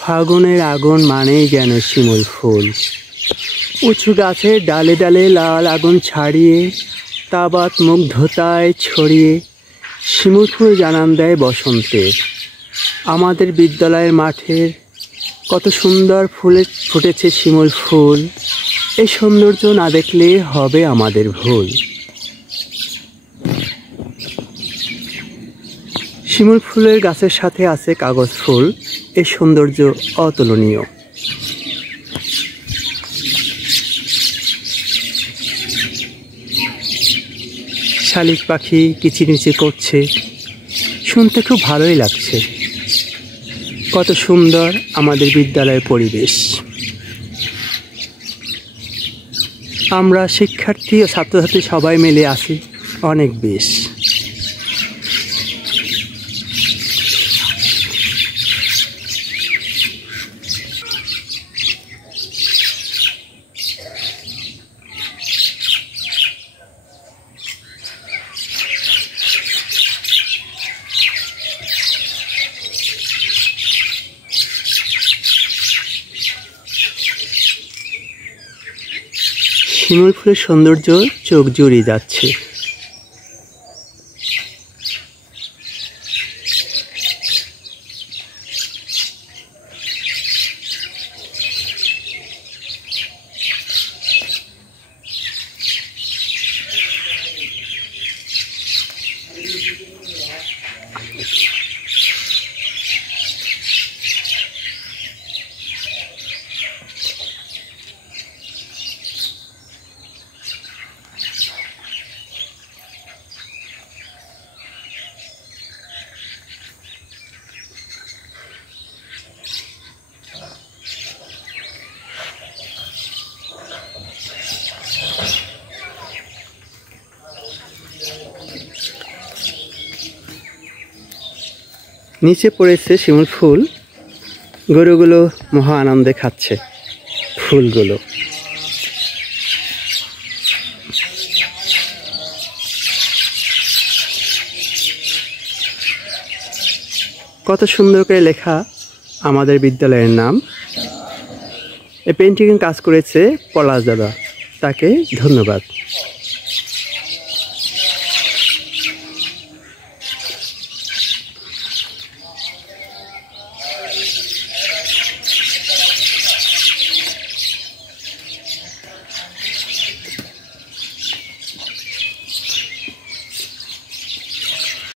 ফাগুনের আগুন মানেই যেন শিমুল ফুল। উঁচু গাছের ডালে ডালে লাল আগুন ছাড়িয়ে তাবাত মুগ্ধতায় ছড়িয়ে শিমুল ফুল জানান দেয় বসন্তের। আমাদের বিদ্যালয়ের মাঠের কত সুন্দর ফুলে ফুটেছে শিমুল ফুল, এই সৌন্দর্য না দেখলে হবে আমাদের ভুল। শিমুল ফুলের গাছের সাথে আছে কাগজ ফুল, এই সৌন্দর্য অতুলনীয়। শালিক পাখি কিচিরমিচির করছে, শুনতে খুব ভালোই লাগছে। কত সুন্দর আমাদের বিদ্যালয়ের পরিবেশ। আমরা শিক্ষার্থী ও ছাত্রছাত্রী সবাই মিলে আছি অনেক বেশ। শিমুল ফুলের সৌন্দর্য চোখ জুড়িয়ে যাচ্ছে। নিচে পড়েছে শিমুল ফুল, গরুগুলো মহা আনন্দে খাচ্ছে ফুলগুলো। কত সুন্দর করে লেখা আমাদের বিদ্যালয়ের নাম। এই পেন্টিংয়ে কাজ করেছে পলাশ দাদা, তাকে ধন্যবাদ।